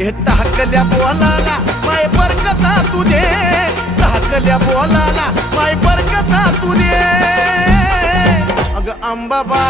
हे टाकल्या बोलाला माय बरकता तू दे, टाकल्या बोलाला माय बरकता तू दे. अग अंबाबा